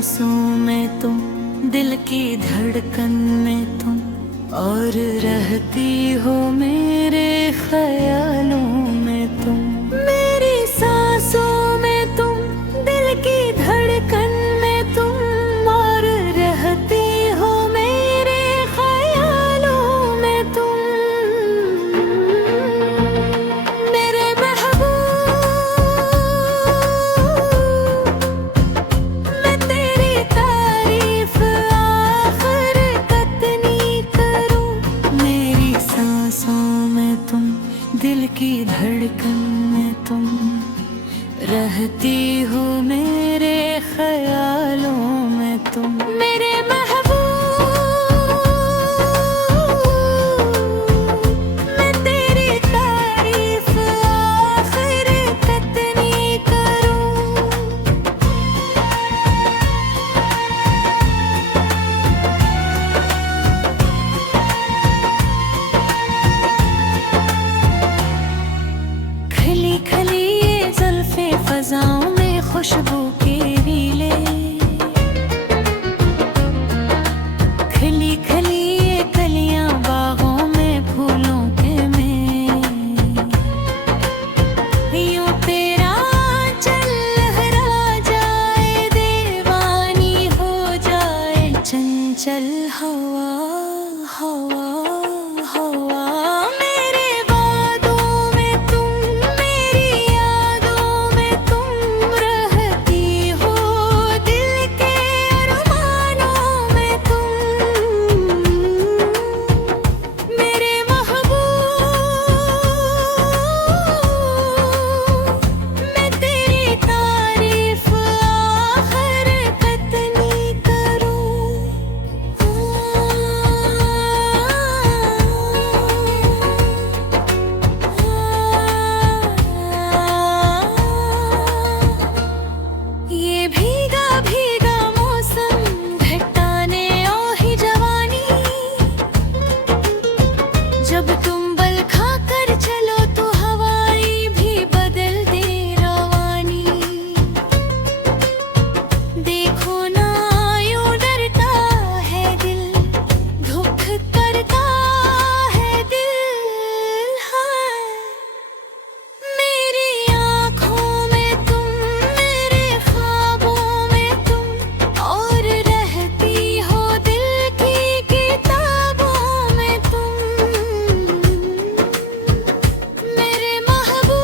सांसों में तुम, दिल की धड़कन में तुम, और रहती हो मेरे ख्यालों में तुम। मेरी सांसों में तुम, दिल की धड़कन में तुम, और रहती हो मेरे ख्यालों में तुम। मेरे महबूब, मैं तेरी तारीफ आखिर कितनी करूं। मेरी सांसों में तुम, दिल की धड़कन में तुम, रहती हो मेरे ख्यालों में तुम। मेरे महबूब, मैं तेरी तारीफ आखिर कितनी करूं। खली खली ये ज़ुल्फ़े फ़ज़ाओं में खुशबू के रीले, खली खली ये कलियां बागों में फूलों के में। यूं तेरा चल लहरा जाए, दीवानी हो जाए चंचल हवा हवा हवा। मेरे वादों में तुम, मेरी यादों में तुम, रहती हो दिल के अरमानों में तुम। मेरे महबूब, मैं तेरी तारीफ आखिर कितनी करूं। ये भीगा भीगा मौसम घटाने ओही जवानी, जब तुम बल खाकर चलो तो हवाई भी बदल दे रवानी। देखो ना यूं डरता है दिल, धुक करता है दिल। हाँ, मेरी आँखों में तुम, मेरे ख्वाबों में तुम, और रहती हो दिल की किताबों में तुम। मेरे महबूब,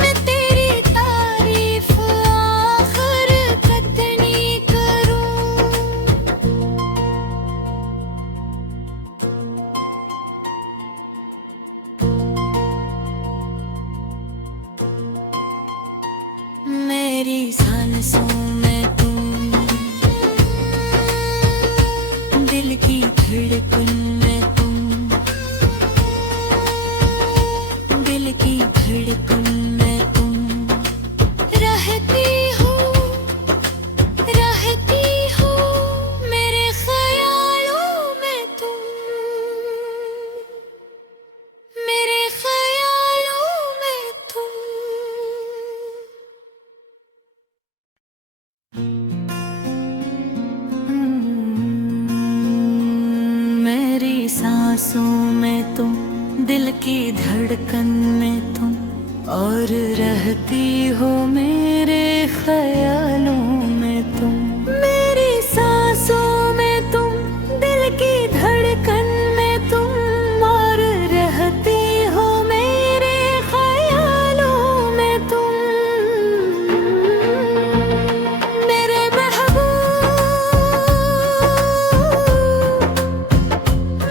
मैं तेरी तारीफ आखिर कितनी करूं। मेरी सांसों में तुम, दिल की धड़कन में तुम, दिल की धड़कन में तुम, रहती हो मेरे ख्यालों में तुम। मेरे ख्यालों में तुम। मेरी सांसों में तुम, दिल की धड़कन में तुम, और रहती हो मेरे ख्यालों में तुम। मेरी सांसों में तुम, दिल की धड़कन में तुम, और रहती हो मेरे ख्यालों में तुम। मेरे महबूब,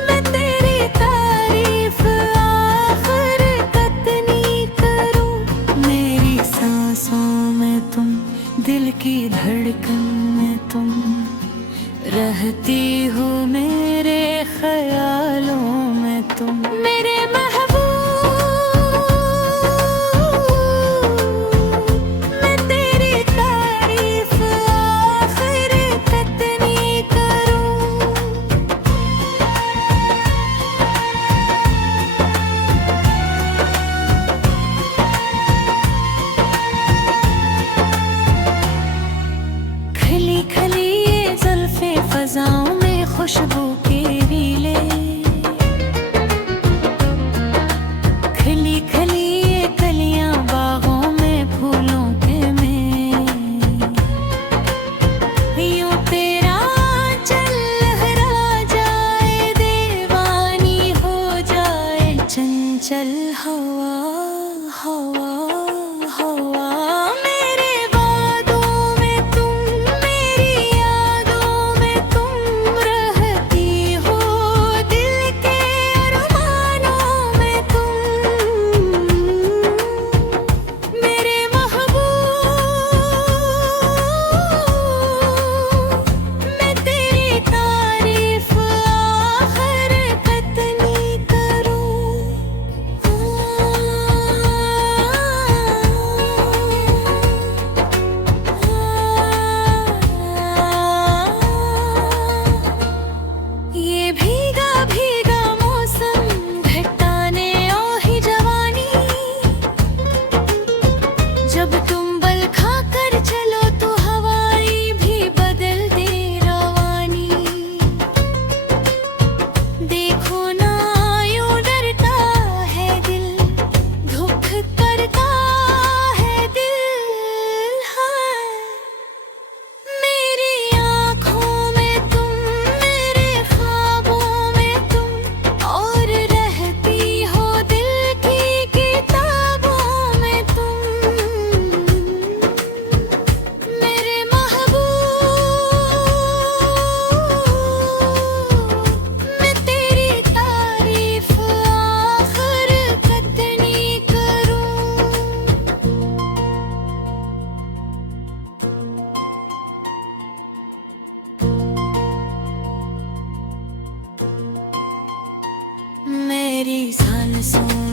मैं तेरी तारीफ आखिर कितनी करूं। मेरी सांसों में तुम, दिल की ये सांसों